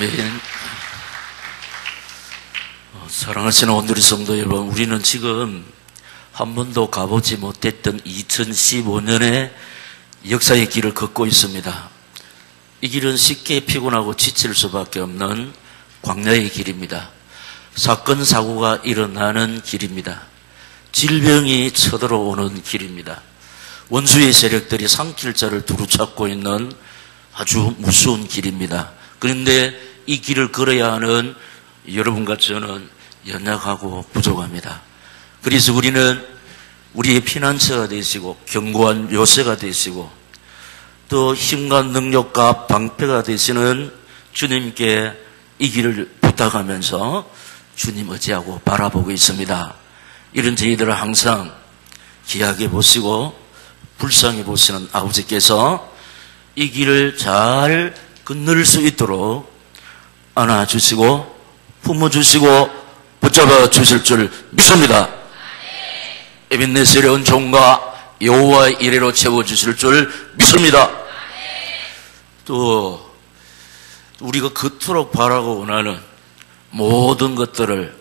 아멘. 사랑하시는 온누리 성도 여러분, 우리는 지금 한 번도 가보지 못했던 2015년의 역사의 길을 걷고 있습니다. 이 길은 쉽게 피곤하고 지칠 수밖에 없는 광야의 길입니다. 사건 사고가 일어나는 길입니다. 질병이 쳐들어오는 길입니다. 원수의 세력들이 삼킬 자를 두루찾고 있는 아주 무서운 길입니다. 그런데 이 길을 걸어야 하는 여러분과 저는 연약하고 부족합니다. 그래서 우리는 우리의 피난처가 되시고 견고한 요새가 되시고 또 힘과 능력과 방패가 되시는 주님께 이 길을 부탁하면서 주님 의지하고 바라보고 있습니다. 이런 저희들을 항상 귀하게 보시고 불쌍히 보시는 아버지께서 이 길을 잘 건널 수 있도록 안아주시고 품어주시고 붙잡아 주실 줄 믿습니다. 에벤네셀의 은총과 여호와의 이레로 채워주실 줄 믿습니다. 또 우리가 그토록 바라고 원하는 모든 것들을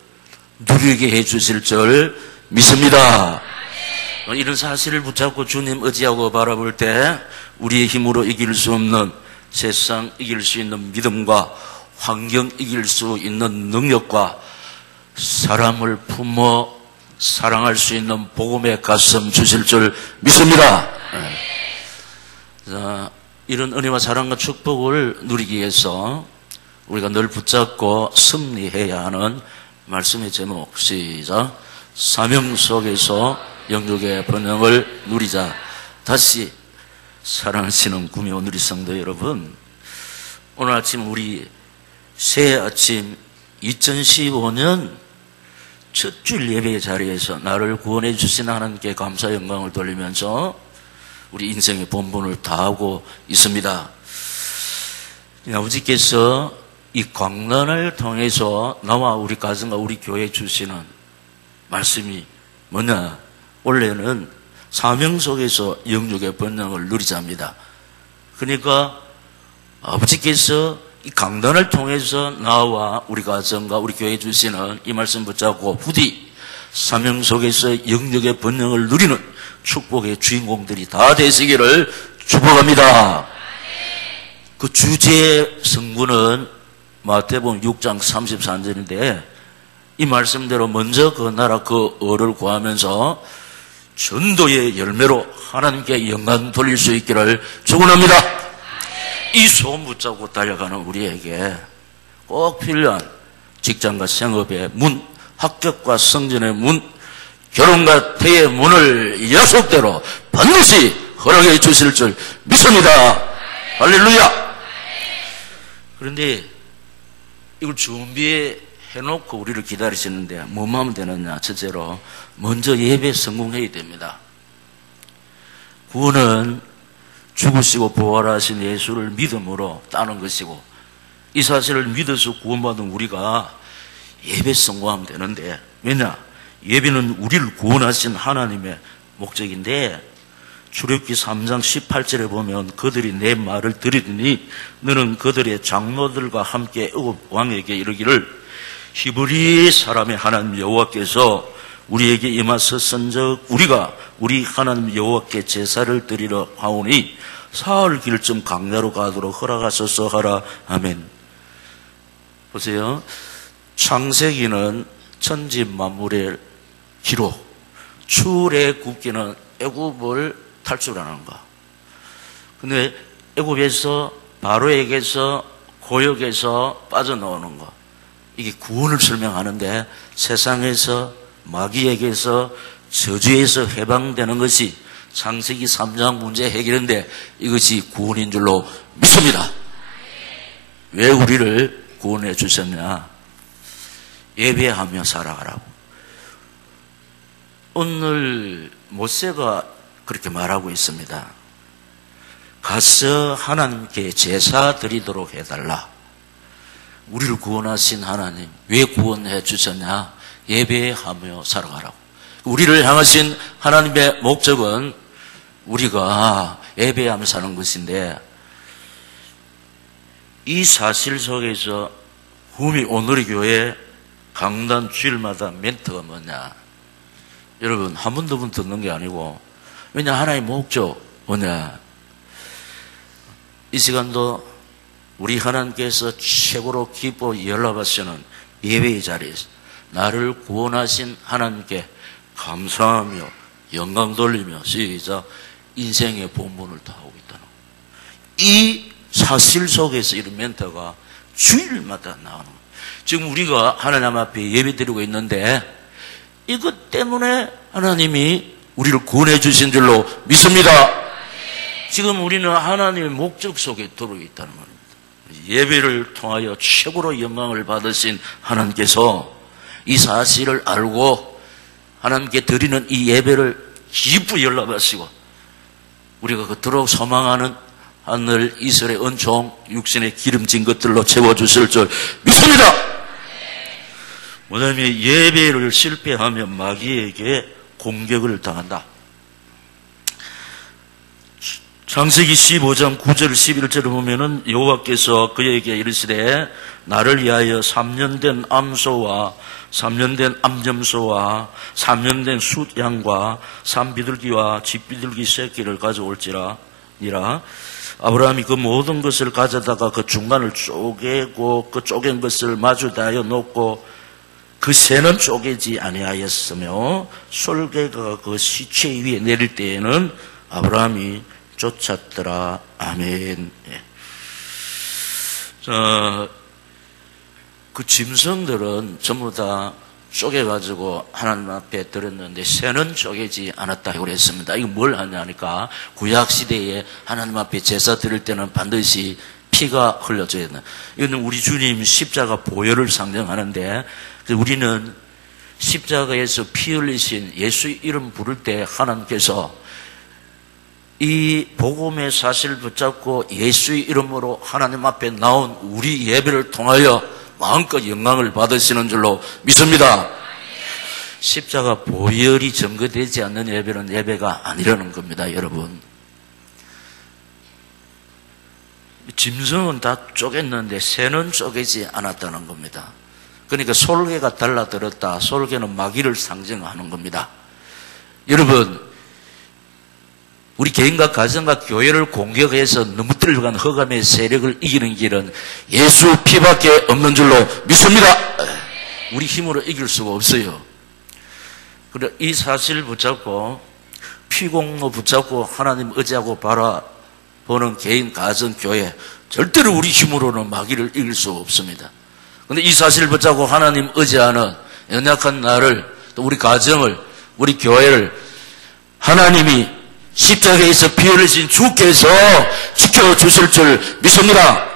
누리게 해주실 줄 믿습니다. 이런 사실을 붙잡고 주님 의지하고 바라볼 때 우리의 힘으로 이길 수 없는 세상 이길 수 있는 믿음과 환경 이길 수 있는 능력과 사람을 품어 사랑할 수 있는 복음의 가슴 주실 줄 믿습니다. 자, 이런 은혜와 사랑과 축복을 누리기 위해서 우리가 늘 붙잡고 승리해야 하는 말씀의 제목, 시작. 사명 속에서 영육의 번영을 누리자. 다시 사랑하시는 구미 온누리 성도 여러분, 오늘 아침 우리 새 아침 2015년 첫 주일 예배의 자리에서 나를 구원해 주신 하나님께 감사 영광을 돌리면서 우리 인생의 본분을 다하고 있습니다. 아버지께서 이 광란을 통해서 나와 우리 가정과 우리 교회에 주시는 말씀이 뭐냐? 원래는 사명 속에서 영육의 번영을 누리자입니다. 그러니까 아버지께서 이 강단을 통해서 나와 우리 가정과 우리 교회에 주시는 이 말씀 붙잡고 부디 사명 속에서 영육의 번영을 누리는 축복의 주인공들이 다 되시기를 축복합니다. 그 주제의 성구는 마태복음 6장 33절인데 이 말씀대로 먼저 그 나라 그 의를 구하면서 전도의 열매로 하나님께 영광 돌릴 수 있기를 축원합니다. 이 소원 붙잡고 달려가는 우리에게 꼭 필요한 직장과 생업의 문, 합격과 성전의 문, 결혼과 태의 문을 약속대로 반드시 허락해 주실 줄 믿습니다. 할렐루야. 그런데 이걸 준비해놓고 우리를 기다리시는데 뭐만 하면 되느냐? 첫째로 먼저 예배 성공해야 됩니다. 구원은 죽으시고 부활하신 예수를 믿음으로 따는 것이고 이 사실을 믿어서 구원받은 우리가 예배 성공하면 되는데, 왜냐? 예배는 우리를 구원하신 하나님의 목적인데 출애굽기 3장 18절에 보면 그들이 내 말을 들으더니 너는 그들의 장로들과 함께 애굽 왕에게 이르기를 히브리 사람의 하나님 여호와께서 우리에게 임하셨은즉 우리가 우리 하나님 여호와께 제사를 드리러 하오니 사흘 길쯤 광야로 가도록 허락하소서 하라. 아멘. 보세요. 창세기는 천지 만물의 기록, 출애굽기는 애굽을 탈출하는 거. 근데 애굽에서 바로에게서 고역에서 빠져나오는 거, 이게 구원을 설명하는데 세상에서 마귀에게서 저주에서 해방되는 것이 창세기 3장 문제 해결인데 이것이 구원인 줄로 믿습니다. 왜 우리를 구원해 주셨냐? 예배하며 살아가라고. 오늘 모세가 그렇게 말하고 있습니다. 가서 하나님께 제사 드리도록 해달라. 우리를 구원하신 하나님, 왜 구원해 주셨냐? 예배하며 살아가라고. 우리를 향하신 하나님의 목적은 우리가 예배하며 사는 것인데 이 사실 속에서 후미 오늘의 교회 강단 주일마다 멘트가 뭐냐? 여러분, 한 번, 두 번 듣는 게 아니고, 왜냐, 하나의 목적, 뭐냐? 이 시간도 우리 하나님께서 최고로 기뻐 연락하시는 예배의 자리에서 나를 구원하신 하나님께 감사하며 영광 돌리며 시작 인생의 본분을 다하고 있다는 거예요. 이 사실 속에서 이런 멘트가 주일마다 나오는 거예요. 지금 우리가 하나님 앞에 예배 드리고 있는데 이것 때문에 하나님이 우리를 구원해 주신 줄로 믿습니다. 지금 우리는 하나님의 목적 속에 들어있다는 겁니다. 예배를 통하여 최고로 영광을 받으신 하나님께서 이 사실을 알고 하나님께 드리는 이 예배를 기쁘게 연락하시고 우리가 그토록 소망하는 하늘 이스라엘 은총 육신의 기름진 것들로 채워주실 줄 믿습니다. 뭐냐면 예배를 실패하면 마귀에게 공격을 당한다. 창세기 15장 9절 11절을 보면은 여호와께서 그에게 이르시되 나를 위하여 3년 된 암소와 3년 된 암점소와 3년 된 숫양과 산비둘기와 집비둘기 새끼를 가져올지라 니라. 아브라함이 그 모든 것을 가져다가 그 중간을 쪼개고 그 쪼갠 것을 마주 다하여 놓고 그 새는 쪼개지 아니하였으며 솔개가 그 시체 위에 내릴 때에는 아브라함이 쫓았더라. 아멘. 자, 그 짐승들은 전부 다 쪼개가지고 하나님 앞에 드렸는데 새는 쪼개지 않았다고 그랬습니다. 이거 뭘 하냐니까 구약시대에 하나님 앞에 제사 드릴 때는 반드시 피가 흘려져야 된다. 이거는 우리 주님 십자가 보혈을 상징하는데 우리는 십자가에서 피 흘리신 예수 이름 부를 때 하나님께서 이 복음의 사실을 붙잡고 예수의 이름으로 하나님 앞에 나온 우리 예배를 통하여 마음껏 영광을 받으시는 줄로 믿습니다. 십자가 보혈이 증거되지 않는 예배는 예배가 아니라는 겁니다, 여러분. 짐승은 다 쪼갰는데 새는 쪼개지 않았다는 겁니다. 그러니까 솔개가 달라들었다. 솔개는 마귀를 상징하는 겁니다. 여러분, 우리 개인과 가정과 교회를 공격해서 넘어뜨리려고 하는 흑암의 세력을 이기는 길은 예수 피밖에 없는 줄로 믿습니다. 우리 힘으로 이길 수가 없어요. 그래 이 사실을 붙잡고 피공로 붙잡고 하나님 의지하고 바라보는 개인, 가정, 교회 절대로 우리 힘으로는 마귀를 이길 수가 없습니다. 그런데 이 사실을 붙잡고 하나님 의지하는 연약한 나를 또 우리 가정을 우리 교회를 하나님이 십자가에서 피 흘리신 주께서 지켜주실 줄 믿습니다.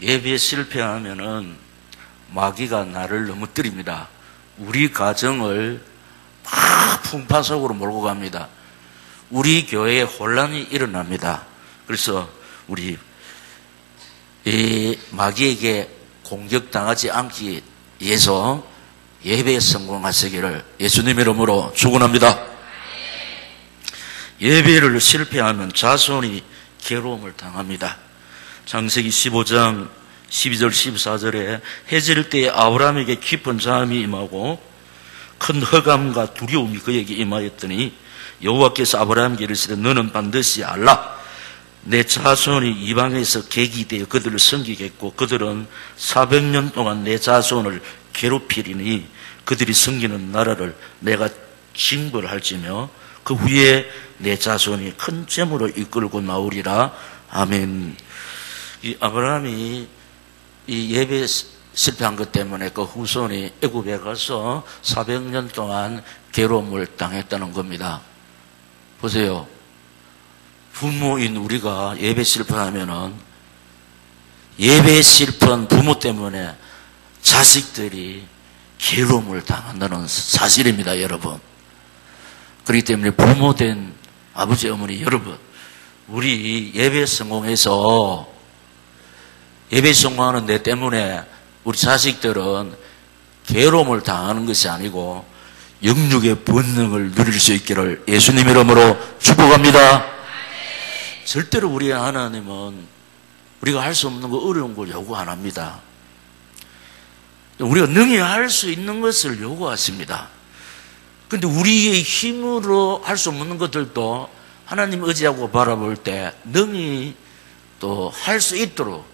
예배에 실패하면은 마귀가 나를 넘어뜨립니다. 우리 가정을 막 풍파 속으로 몰고 갑니다. 우리 교회에 혼란이 일어납니다. 그래서 우리 이 마귀에게 공격당하지 않기 위해서 예배에 성공하시기를 예수님 이름으로 축원합니다. 예배를 실패하면 자손이 괴로움을 당합니다. 창세기 15장 12절 14절에 해질 때에 아브라함에게 깊은 잠이 임하고 큰 흑암과 두려움이 그에게 임하였더니 여호와께서 아브라함에게 이르시되 너는 반드시 알라. 내 자손이 이방에서 객이 되어 그들을 섬기겠고 그들은 400년 동안 내 자손을 괴롭히리니 그들이 섬기는 나라를 내가 징벌할지며 그 후에 내 자손이 큰 재물로 이끌고 나오리라. 아멘. 이 아브라함이 이 예배 실패한 것 때문에 그 후손이 애굽에 가서 400년 동안 괴로움을 당했다는 겁니다. 보세요. 부모인 우리가 예배 실패하면은 예배 실패한 부모 때문에 자식들이 괴로움을 당한다는 사실입니다, 여러분. 그렇기 때문에 부모된 아버지, 어머니, 여러분, 우리 예배 성공해서 예배 성공하는 내 때문에 우리 자식들은 괴로움을 당하는 것이 아니고 영육의 본능을 누릴 수 있기를 예수님 이름으로 축복합니다. 절대로 우리 하나님은 우리가 할 수 없는 거, 어려운 걸 요구 안 합니다. 우리가 능히 할 수 있는 것을 요구하십니다. 근데 우리의 힘으로 할 수 없는 것들도 하나님 의지하고 바라볼 때 능히 또 할 수 있도록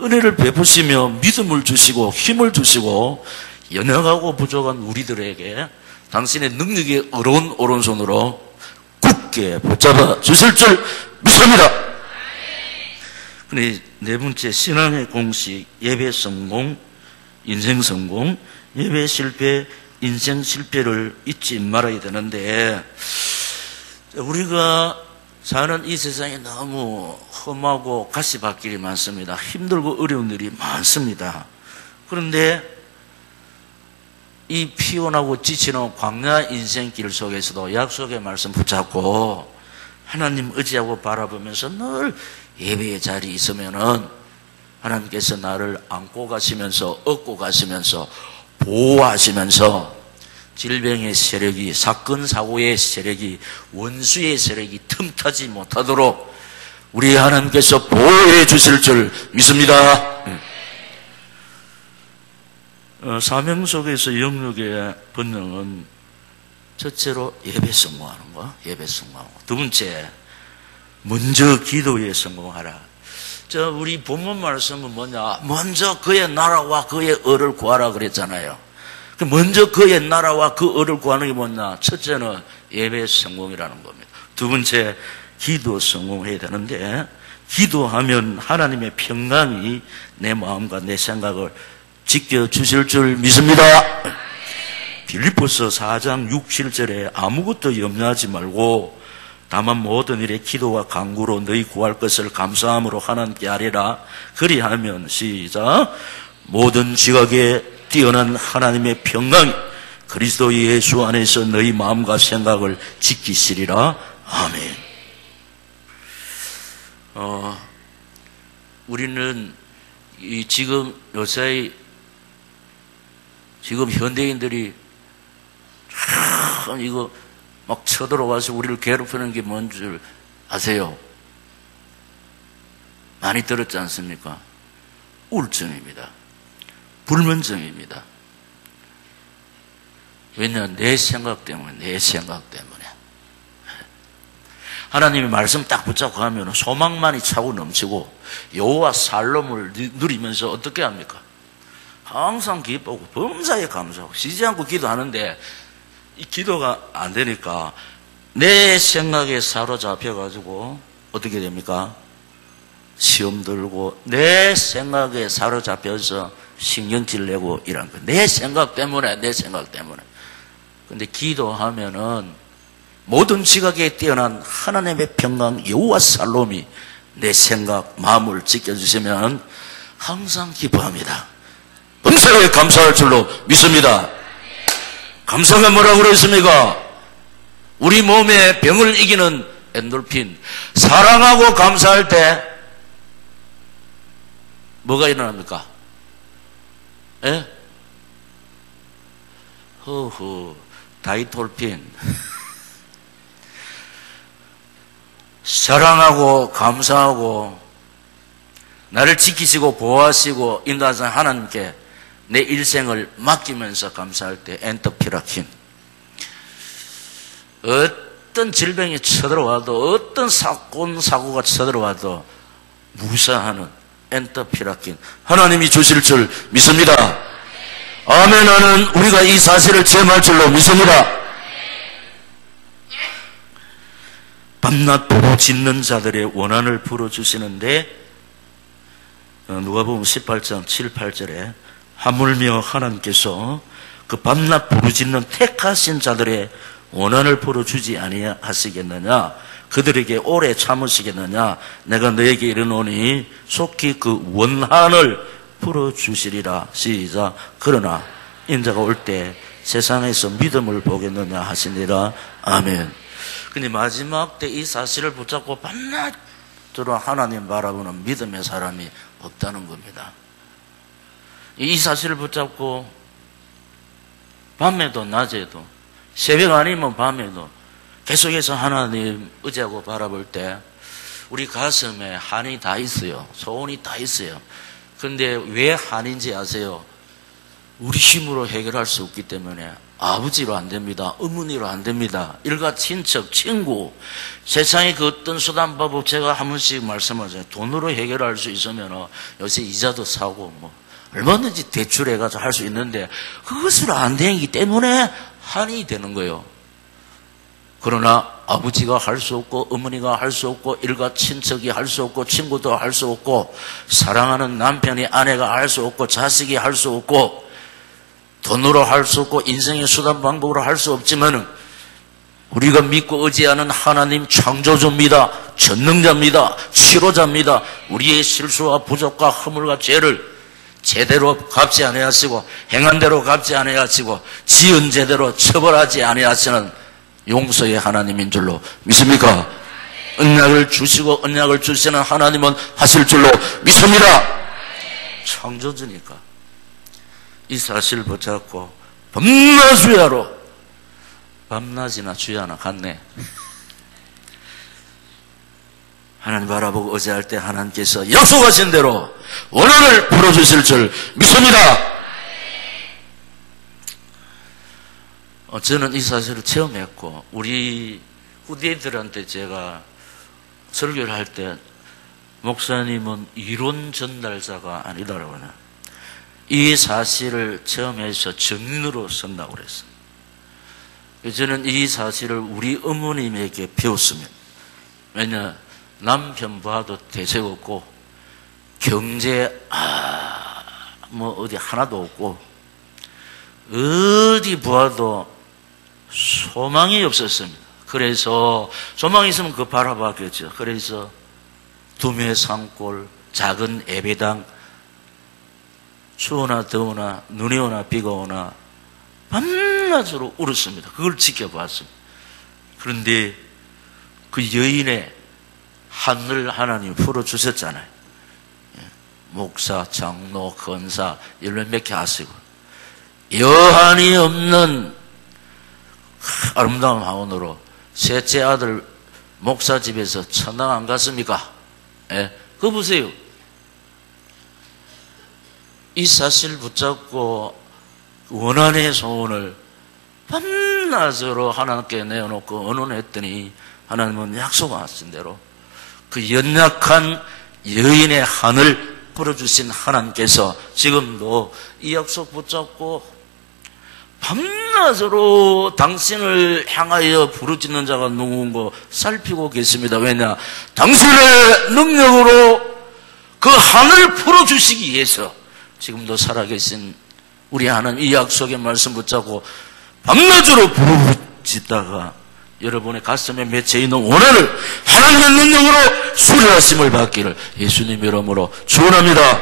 은혜를 베푸시며 믿음을 주시고 힘을 주시고 연약하고 부족한 우리들에게 당신의 능력의 어려운 오른손으로 굳게 붙잡아 주실 줄 믿습니다. 근데 네 번째, 신앙의 공식, 예배 성공, 인생 성공, 예배 실패, 인생 실패를 잊지 말아야 되는데, 우리가 사는 이 세상이 너무 험하고 가시밭길이 많습니다. 힘들고 어려운 일이 많습니다. 그런데 이 피곤하고 지치는 광야 인생길 속에서도 약속의 말씀 붙잡고 하나님 의지하고 바라보면서 늘 예배의 자리에 있으면은 하나님께서 나를 안고 가시면서 업고 가시면서 보호하시면서 질병의 세력이, 사건 사고의 세력이, 원수의 세력이 틈타지 못하도록 우리 하나님께서 보호해 주실 줄 믿습니다. 사명 속에서 영역의 본능은 첫째로 예배 성공하는 거, 예배 성공하고, 두 번째 먼저 기도에 성공하라. 우리 본문 말씀은 뭐냐? 먼저 그의 나라와 그의 의를 구하라 그랬잖아요. 먼저 그의 나라와 그 의를 구하는 게 뭐냐? 첫째는 예배 성공이라는 겁니다. 두 번째, 기도 성공해야 되는데, 기도하면 하나님의 평강이 내 마음과 내 생각을 지켜주실 줄 믿습니다. 빌립보서 4장 6, 7절에 아무것도 염려하지 말고 다만 모든 일에 기도와 간구로 너희 구할 것을 감사함으로 하나님께 아뢰라. 그리하면 시작, 모든 지각에 뛰어난 하나님의 평강이 그리스도 예수 안에서 너희 마음과 생각을 지키시리라. 아멘. 우리는 지금 요새 지금 현대인들이 참 이거 막 쳐들어와서 우리를 괴롭히는 게 뭔 줄 아세요? 많이 들었지 않습니까? 우울증입니다. 불면증입니다. 왜냐하면 내 생각 때문에, 내 생각 때문에. 하나님의 말씀 딱 붙잡고 하면 소망만이 차고 넘치고 여호와 살롬을 누리면서 어떻게 합니까? 항상 기뻐하고 범사에 감사하고 쉬지 않고 기도하는데 이 기도가 안 되니까 내 생각에 사로잡혀가지고 어떻게 됩니까? 시험 들고 내 생각에 사로잡혀서 신경질 내고 이런 거. 내 생각 때문에, 내 생각 때문에. 근데 기도하면은 모든 지각에 뛰어난 하나님의 평강 여호와 살롬이 내 생각, 마음을 지켜주시면 항상 기뻐합니다. 범사에 감사할 줄로 믿습니다. 감사가 뭐라고 그랬습니까? 우리 몸의 병을 이기는 엔돌핀. 사랑하고 감사할 때 뭐가 일어납니까? 예? 허허, 다이톨핀. 사랑하고 감사하고 나를 지키시고 보호하시고 인도하시는 하나님께 내 일생을 맡기면서 감사할 때 엔터피라킨. 어떤 질병이 쳐들어와도 어떤 사고가 쳐들어와도 무사하는 엔터피라킨 하나님이 주실 줄 믿습니다. 아멘. 하는 우리가 이 사실을 체험할 줄로 믿습니다. 밤낮 부르짖는 자들의 원한을 풀어주시는데 누가복음 18장 7, 8절에 하물며 하나님께서 그 밤낮 부르짖는 택하신 자들의 원한을 풀어주지 아니하시겠느냐? 그들에게 오래 참으시겠느냐? 내가 너에게 이르노니 속히 그 원한을 풀어주시리라. 시작. 그러나 인자가 올 때 세상에서 믿음을 보겠느냐 하시니라. 아멘. 근데 마지막 때 이 사실을 붙잡고 밤낮으로 하나님 바라보는 믿음의 사람이 없다는 겁니다. 이 사실을 붙잡고 밤에도 낮에도 새벽 아니면 밤에도 계속해서 하나님 의지하고 바라볼 때 우리 가슴에 한이 다 있어요. 소원이 다 있어요. 그런데 왜 한인지 아세요? 우리 힘으로 해결할 수 없기 때문에 아버지로 안 됩니다. 어머니로 안 됩니다. 일가 친척, 친구, 세상의 그 어떤 수단 방법 제가 한 번씩 말씀하잖아요. 돈으로 해결할 수 있으면 요새 이자도 사고 뭐 얼마든지 대출해가지고 할 수 있는데 그것으로 안 되기 때문에 한이 되는 거예요. 그러나 아버지가 할 수 없고 어머니가 할 수 없고 일가 친척이 할 수 없고 친구도 할 수 없고 사랑하는 남편이 아내가 할 수 없고 자식이 할 수 없고 돈으로 할 수 없고 인생의 수단 방법으로 할 수 없지만 우리가 믿고 의지하는 하나님 창조주입니다. 전능자입니다. 치료자입니다. 우리의 실수와 부족과 허물과 죄를 제대로 갚지 아니하시고 행한 대로 갚지 아니하시고 지은 제대로 처벌하지 아니하시는 용서의 하나님인 줄로 믿습니까? 언약을 주시고 언약을 주시는 하나님은 하실 줄로 믿습니다. 창조주니까 이 사실을 붙잡고 밤낮 주야로 밤낮이나 주야나 같네. 하나님 바라보고 의지할 때 하나님께서 약속하신 대로 원한을 풀어주실 줄 믿습니다. 저는 이 사실을 체험했고 우리 후대들한테 제가 설교를 할 때 목사님은 이론 전달자가 아니다라고 하나 이 사실을 체험해서 증인으로 선다고 그랬어요. 저는 이 사실을 우리 어머님에게 배웠습니다. 왜냐 남편 봐도 대책 없고 경제 뭐 어디 하나도 없고 어디 봐도 소망이 없었습니다. 그래서 소망이 있으면 그거 바라봤겠죠. 그래서 두매 산골 작은 예배당 추우나 더우나 눈이 오나 비가 오나 밤낮으로 울었습니다. 그걸 지켜봤습니다. 그런데 그 여인의 하늘 하나님 풀어주셨잖아요. 목사, 장로, 권사 이런 몇 개 하시고 여한이 없는 아름다운 하원으로 셋째 아들 목사 집에서 천당 안 갔습니까? 예? 그거 보세요. 이 사실 붙잡고 원한의 소원을 밤낮으로 하나님께 내어놓고 언론했더니 하나님은 약속하신 대로 그 연약한 여인의 한을 풀어주신 하나님께서 지금도 이 약속 붙잡고 밤낮으로 당신을 향하여 부르짖는 자가 누군가 살피고 계십니다. 왜냐? 당신의 능력으로 그 한을 풀어주시기 위해서 지금도 살아계신 우리 하나님 이 약속의 말씀 붙잡고 밤낮으로 부르짖다가 여러분의 가슴에 맺혀 있는 원한을 하나님의 능력으로 수리하심을 받기를 예수님 이름으로 축원합니다.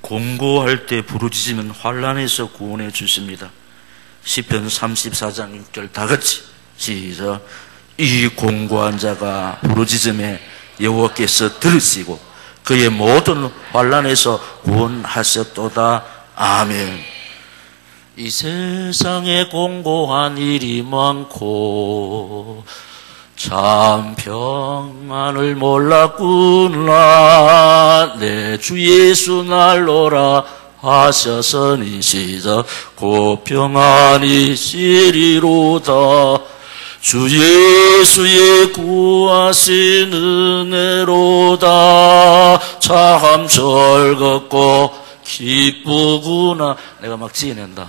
공고할 때 부르짖으면 환난에서 구원해 주십니다. 시편 34장 6절 다 같이 시작. 이 공고한 자가 부르짖음에 여호와께서 들으시고 그의 모든 환난에서 구원하셨도다. 아멘. 이 세상에 공고한 일이 많고 참 평안을 몰랐구나. 내 주 예수 날로라 하셨으니 시작. 곧 평안이 시리로다. 주 예수의 구하신 은혜로다. 참 즐겁고 기쁘구나. 내가 막 지어낸다.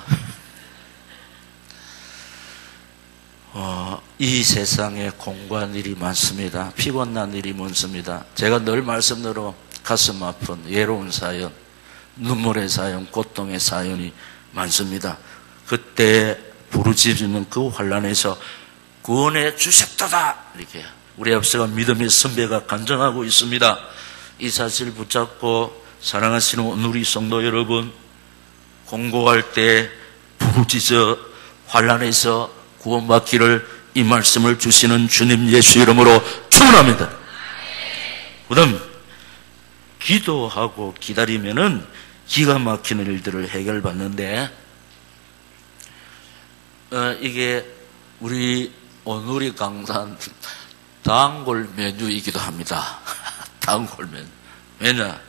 이 세상에 공고한 일이 많습니다. 피곤한 일이 많습니다. 제가 늘 말씀대로 가슴 아픈 외로운 사연, 눈물의 사연, 고통의 사연이 많습니다. 그때 부르짖으면 그 환난에서 구원해 주셨도다. 이렇게 우리 앞서가 믿음의 선배가 간증하고 있습니다. 이 사실 붙잡고 사랑하시는 우리 성도 여러분, 공고할 때 부르짖어 환난에서 구원받기를 이 말씀을 주시는 주님 예수 이름으로 축원합니다. 그다음 기도하고 기다리면은 기가 막히는 일들을 해결받는데 이게 우리 오늘이 강단 단골 메뉴이기도 합니다. 단골 메뉴. 왜냐?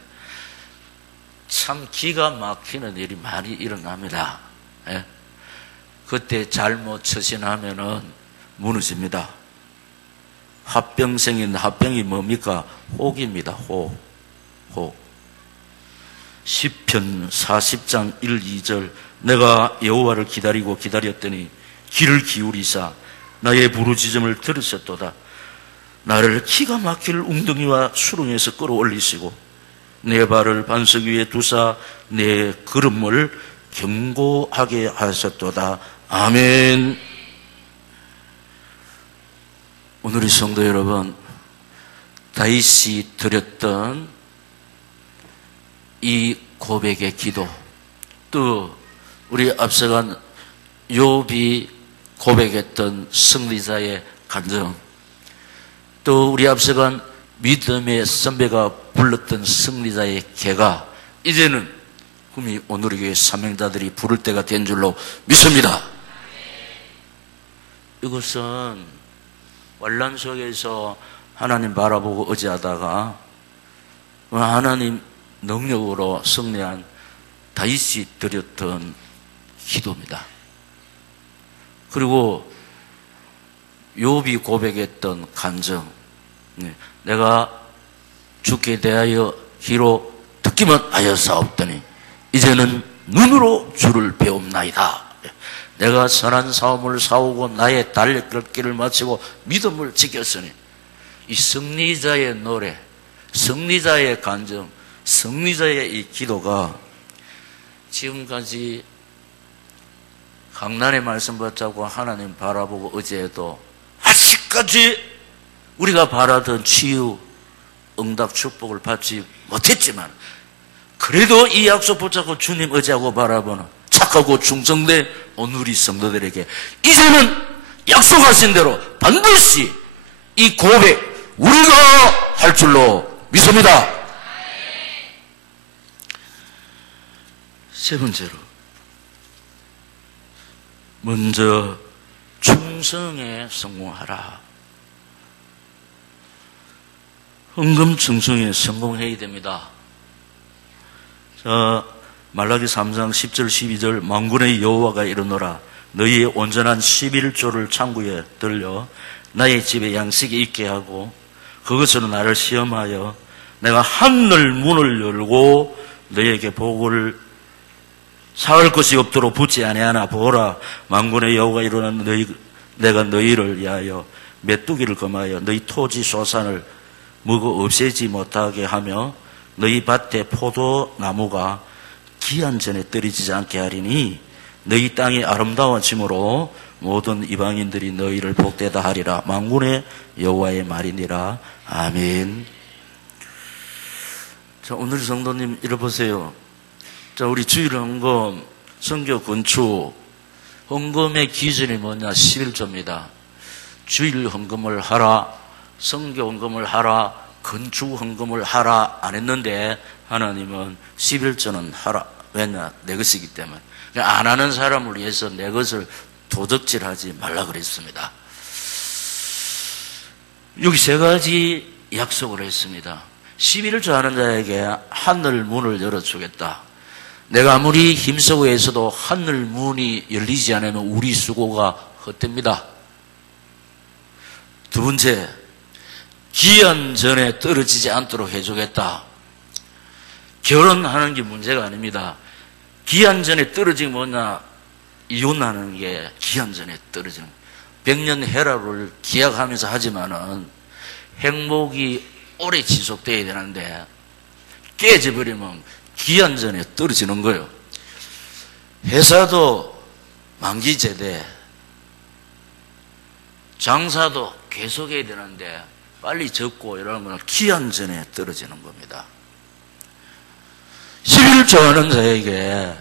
참 기가 막히는 일이 많이 일어납니다. 예? 그때 잘못 처신하면은 무너집니다. 합병생인 합병이 뭡니까? 혹입니다. 혹. 시편 40장 1, 2절 내가 여호와를 기다리고 기다렸더니 귀를 기울이사 나의 부르짖음을 들으셨도다. 나를 기가 막힐 웅덩이와 수렁에서 끌어올리시고 내 발을 반석 위에 두사 내 걸음을 견고하게 하셨도다. 아멘. 오늘의 성도 여러분, 다윗이 드렸던 이 고백의 기도, 또 우리 앞서간 욥이 고백했던 승리자의 간증, 또 우리 앞서간 믿음의 선배가 불렀던 승리자의 개가 이제는 꿈이 오늘의 교회 사명자들이 부를 때가 된 줄로 믿습니다. 이것은 환난 속에서 하나님 바라보고 의지하다가 하나님 능력으로 승리한 다윗이 드렸던 기도입니다. 그리고 욥이 고백했던 간증, 내가 주께 대하여 귀로 듣기만 하였사옵더니 이제는 눈으로 주를 배움나이다. 내가 선한 싸움을 싸우고 나의 달려길을 마치고 믿음을 지켰으니 이 승리자의 노래, 승리자의 간증, 승리자의 이 기도가 지금까지 강난의 말씀 받자고 하나님 바라보고 의지해도 아직까지 우리가 바라던 치유, 응답, 축복을 받지 못했지만 그래도 이 약속 붙잡고 주님 의지하고 바라보는 착하고 충성된 오늘의 성도들에게 이제는 약속하신 대로 반드시 이 고백 우리가 할 줄로 믿습니다. 세 번째로, 먼저 충성에 성공하라. 헌금 충성에 성공해야 됩니다. 자, 말라기 3장 10절 12절 만군의 여호와가 이르노라 너희의 온전한 11조를 창구에 들려 나의 집에 양식이 있게 하고 그것으로 나를 시험하여 내가 하늘 문을 열고 너희에게 복을 사할 것이 없도록 붙지 아니하나 보라 만군의 여호와가 이르노라 내가 너희를 위하여 메뚜기를 금하여 너희 토지 소산을 먹어 없애지 못하게 하며 너희 밭에 포도나무가 기한 전에 떨어지지 않게 하리니 너희 땅이 아름다워짐으로 모든 이방인들이 너희를 복되다 하리라. 만군의 여호와의 말이니라. 아멘. 자, 오늘 성도님 읽어보세요. 자, 우리 주일 헌금, 선교 건축 헌금의 기준이 뭐냐? 11조입니다. 주일 헌금을 하라, 선교 헌금을 하라, 건축 헌금을 하라 안 했는데 하나님은 11조는 하라. 왜냐? 내 것이기 때문에. 안 하는 사람을 위해서 내 것을 도적질하지 말라 그랬습니다. 여기 세 가지 약속을 했습니다. 11조 하는 자에게 하늘 문을 열어주겠다. 내가 아무리 힘쓰고 해서도 하늘 문이 열리지 않으면 우리 수고가 헛됩니다. 두 번째, 기한 전에 떨어지지 않도록 해주겠다. 결혼하는 게 문제가 아닙니다. 기한 전에 떨어지면 뭐냐? 이혼하는 게 기한 전에 떨어지는 거예요. 100년 해라를 기약하면서 하지만은 행복이 오래 지속돼야 되는데 깨져버리면 기한 전에 떨어지는 거예요. 회사도 만기제대, 장사도 계속해야 되는데 빨리 접고 이러는 건 기한 전에 떨어지는 겁니다. 11조 하는 자에게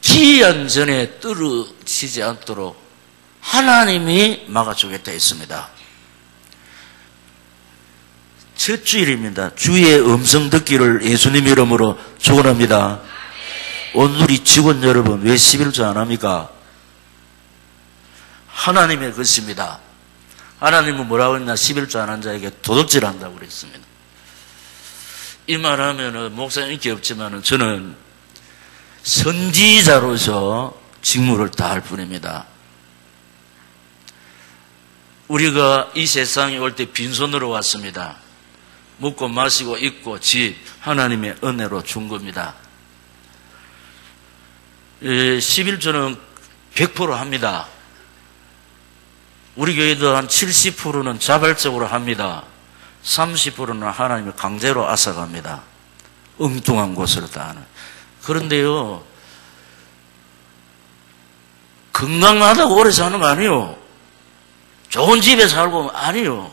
기한 전에 떨어지지 않도록 하나님이 막아주겠다 했습니다. 첫 주일입니다. 주의 음성 듣기를 예수님 이름으로 축원합니다. 오늘이 직원 여러분 왜 11조 안 합니까? 하나님의 것입니다. 하나님은 뭐라고 했냐? 11조 안 한 자에게 도둑질한다고 그랬습니다. 이 말하면은 목사님 인기 없지만은 저는 선지자로서 직무를 다할 뿐입니다. 우리가 이 세상에 올 때 빈손으로 왔습니다. 먹고 마시고 입고 집 하나님의 은혜로 준 겁니다. 11조는 100% 합니다. 우리 교회도 한 70%는 자발적으로 합니다. 30%는 하나님이 강제로 앗아갑니다. 엉뚱한 곳으로 다 하는. 그런데요, 건강하다고 오래 사는 거 아니에요. 좋은 집에 살고 아니에요.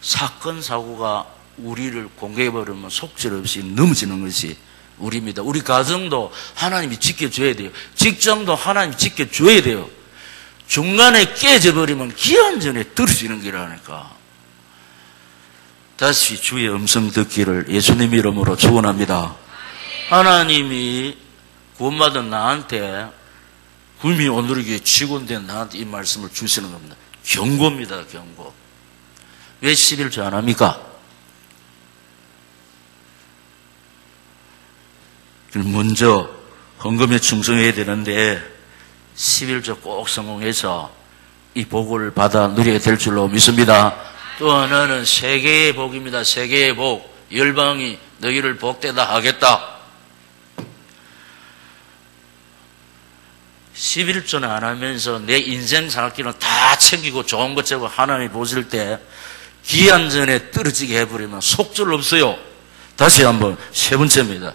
사건 사고가 우리를 공개해버리면 속절없이 넘어지는 것이 우리입니다. 우리 가정도 하나님이 지켜줘야 돼요. 직장도 하나님이 지켜줘야 돼요. 중간에 깨져버리면 기한전에 떨어지는 거라니까. 다시 주의 음성 듣기를 예수님 이름으로 축원합니다. 하나님이 구원받은 나한테 구미 오누리교회 직원된 나한테 이 말씀을 주시는 겁니다. 경고입니다. 경고. 왜 11조 안 합니까? 먼저 헌금에 충성해야 되는데 11조 꼭 성공해서 이 복을 받아 누리게 될 줄로 믿습니다. 또 하나는 세계의 복입니다. 세계의 복. 열방이 너희를 복되다 하겠다. 11조는 안 하면서 내 인생 살기는 다 챙기고 좋은 것 제고 하나님이 보실 때 기한전에 떨어지게 해버리면 속절 없어요. 다시 한번 세 번째입니다.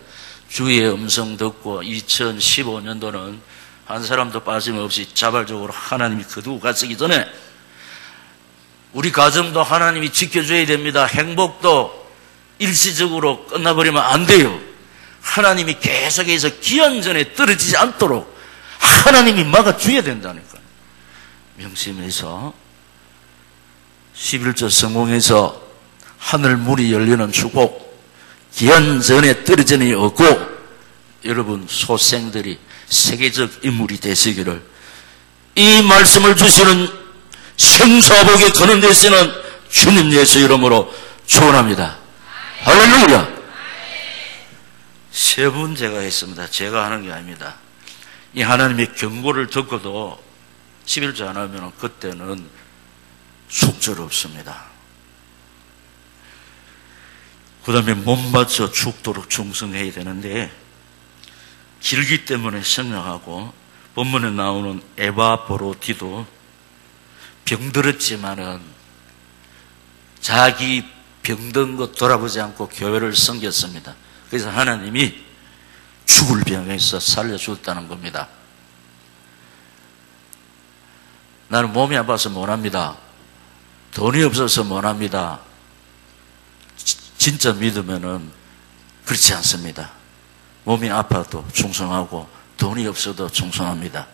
주의 음성 듣고 2015년도는 한 사람도 빠짐없이 자발적으로 하나님이 거두고 가시기 전에 우리 가정도 하나님이 지켜줘야 됩니다. 행복도 일시적으로 끝나버리면 안 돼요. 하나님이 계속해서 기한전에 떨어지지 않도록 하나님이 막아줘야 된다니까요. 명심해서 11조 성공해서 하늘 문이 열리는 축복, 기한전에 떨어지는 일 없고 여러분 소생들이 세계적 인물이 되시기를 이 말씀을 주시는 생사복에 거론되시는 주님 예수 이름으로 축원합니다. 할렐루야. 세 분 제가 했습니다. 제가 하는 게 아닙니다. 이 하나님의 경고를 듣고도 11조 안 하면 그때는 속절 없습니다. 그 다음에 못 맞춰 죽도록 충성해야 되는데 길기 때문에 생략하고 본문에 나오는 에바브로디도 병들었지만은 자기 병든 것 돌아보지 않고 교회를 섬겼습니다. 그래서 하나님이 죽을 병에서 살려줬다는 겁니다. 나는 몸이 아파서 못합니다. 돈이 없어서 못합니다. 진짜 믿으면은 그렇지 않습니다. 몸이 아파도 충성하고 돈이 없어도 충성합니다.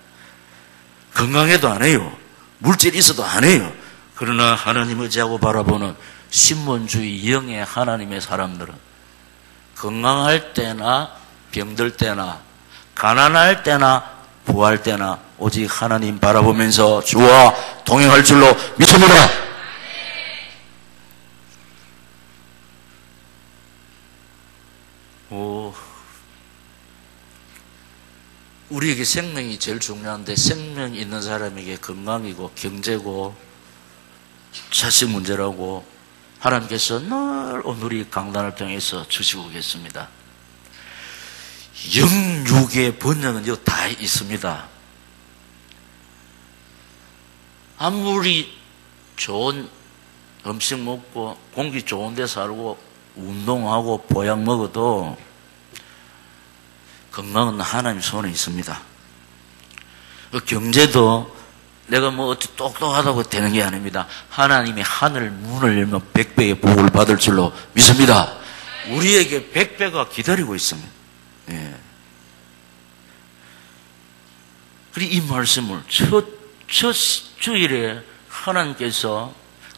건강해도 안 해요. 물질이 있어도 안 해요. 그러나 하나님 의지하고 바라보는 신본주의 영의 하나님의 사람들은 건강할 때나 병들 때나 가난할 때나 부할 때나 오직 하나님 바라보면서 주와 동행할 줄로 믿습니다. 우리에게 생명이 제일 중요한데 생명 있는 사람에게 건강이고 경제고 자식 문제라고 하나님께서 늘 오늘이 강단을 통해서 주시고 계십니다. 영육의 번영은 여기 다 있습니다. 아무리 좋은 음식 먹고 공기 좋은 데 살고 운동하고 보약 먹어도 건강은 하나님 손에 있습니다. 경제도 내가 뭐 어찌 똑똑하다고 되는 게 아닙니다. 하나님이 하늘 문을 열면 100배의 복을 받을 줄로 믿습니다. 우리에게 100배가 기다리고 있습니다. 예. 그리고 이 말씀을 첫 주일에 하나님께서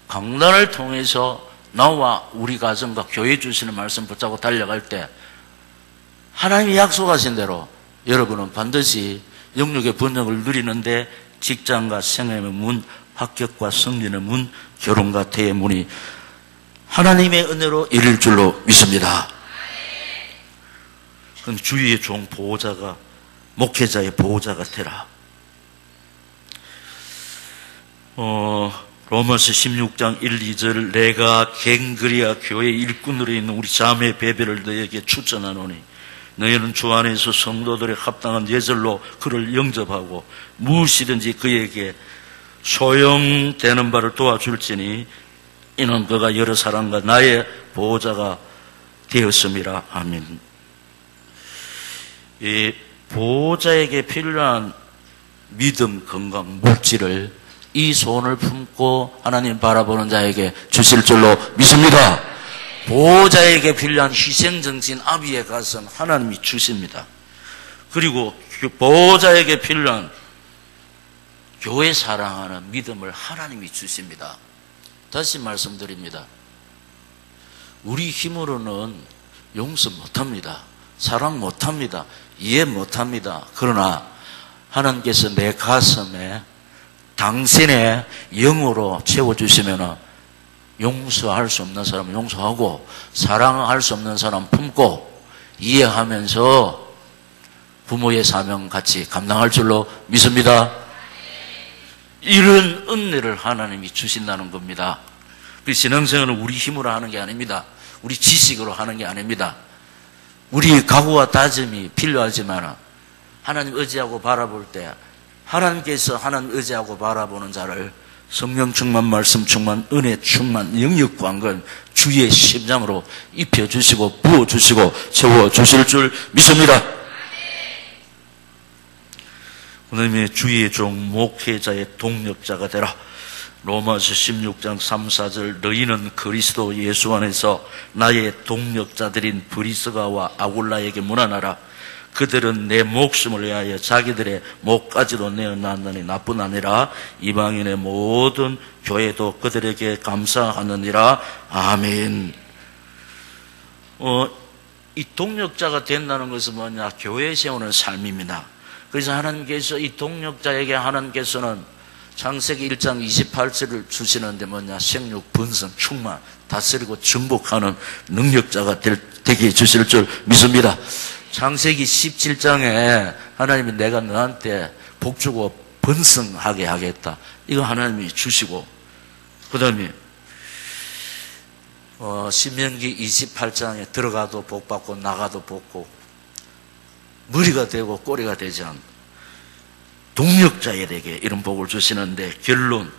강단을 통해서 나와 우리 가정과 교회 주시는 말씀 붙잡고 달려갈 때 하나님이 약속하신 대로 여러분은 반드시 영육의 번영을 누리는데 직장과 생애의 문 합격과 승리의 문, 결혼과 태의 문이 하나님의 은혜로 열릴 줄로 믿습니다. 그럼 주위의 종 보호자가, 목회자의 보호자가 되라. 로마서 16장 1, 2절 내가 갱그리아 교회 일꾼으로 있는 우리 자매 베베를 너에게 추천하노니 너희는 주 안에서 성도들의 합당한 예절로 그를 영접하고 무엇이든지 그에게 소용되는 바를 도와줄지니 이는 그가 여러 사람과 나의 보호자가 되었음이라. 아멘. 이 보호자에게 필요한 믿음, 건강, 물질을 이 손을 품고 하나님 바라보는 자에게 주실 줄로 믿습니다. 보호자에게 필요한 희생정신, 아비의 가슴 하나님이 주십니다. 그리고 보호자에게 필요한 교회 사랑하는 믿음을 하나님이 주십니다. 다시 말씀드립니다. 우리 힘으로는 용서 못합니다. 사랑 못합니다. 이해 못합니다. 그러나 하나님께서 내 가슴에 당신의 영으로 채워주시면 용서할 수 없는 사람은 용서하고 사랑할 수 없는 사람 품고 이해하면서 부모의 사명 같이 감당할 줄로 믿습니다. 이런 은혜를 하나님이 주신다는 겁니다. 그 신앙생활은 우리 힘으로 하는 게 아닙니다. 우리 지식으로 하는 게 아닙니다. 우리 각오와 다짐이 필요하지만 하나님 의지하고 바라볼 때 하나님께서 하나님 의지하고 바라보는 자를 성령 충만, 말씀 충만, 은혜 충만, 영역 광건 주의 심장으로 입혀주시고 부어주시고 채워주실 줄 믿습니다. 하나님의 주의 종 목회자의 동력자가 되라. 로마서 16장 3, 4절 너희는 그리스도 예수 안에서 나의 동력자들인 브리스가와 아굴라에게 문안하라. 그들은 내 목숨을 위하여 자기들의 목까지도 내어놨느니 나뿐 아니라 이방인의 모든 교회도 그들에게 감사하느니라. 아멘. 이 동력자가 된다는 것은 뭐냐? 교회에 세우는 삶입니다. 그래서 하나님께서 이 동력자에게 하나님께서는 창세기 1장 28절을 주시는데 뭐냐? 생육, 번성, 충만, 다스리고 정복하는 능력자가 되게 해주실 줄 믿습니다. 창세기 17장에 하나님이 내가 너한테 복주고 번성하게 하겠다. 이거 하나님이 주시고, 그 다음에 신명기 28장에 들어가도 복받고 나가도 복고 머리가 되고 꼬리가 되지 않는 동력자에게 이런 복을 주시는데 결론,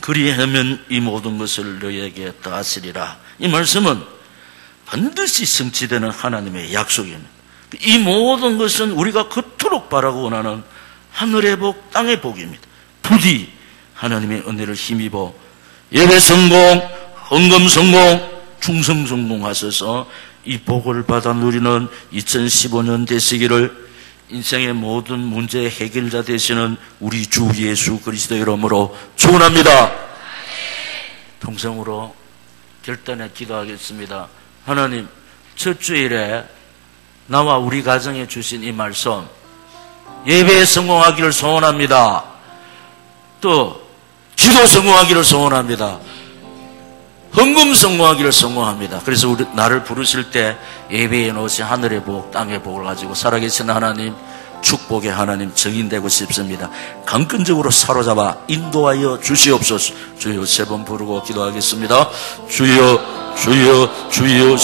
그리하면 이 모든 것을 너희에게 더하시리라. 이 말씀은 반드시 성취되는 하나님의 약속입니다. 이 모든 것은 우리가 그토록 바라고 원하는 하늘의 복, 땅의 복입니다. 부디 하나님의 은혜를 힘입어 예배 성공, 헌금 성공, 충성 성공하셔서 이 복을 받아 누리는 2015년 되시기를 인생의 모든 문제의 해결자 되시는 우리 주 예수 그리스도 이름으로 축원합니다. 통성으로 결단에 기도하겠습니다. 하나님, 첫 주일에 나와 우리 가정에 주신 이 말씀 예배에 성공하기를 소원합니다. 또 기도 성공하기를 소원합니다. 헌금 성공하기를 성공합니다. 그래서 나를 부르실 때 예배에 놓으신 하늘의 복, 땅의 복을 가지고 살아계신 하나님, 축복의 하나님 증인되고 싶습니다. 강건적으로 사로잡아 인도하여 주시옵소서. 주여 세 번 부르고 기도하겠습니다. 주여, 주여, 주여.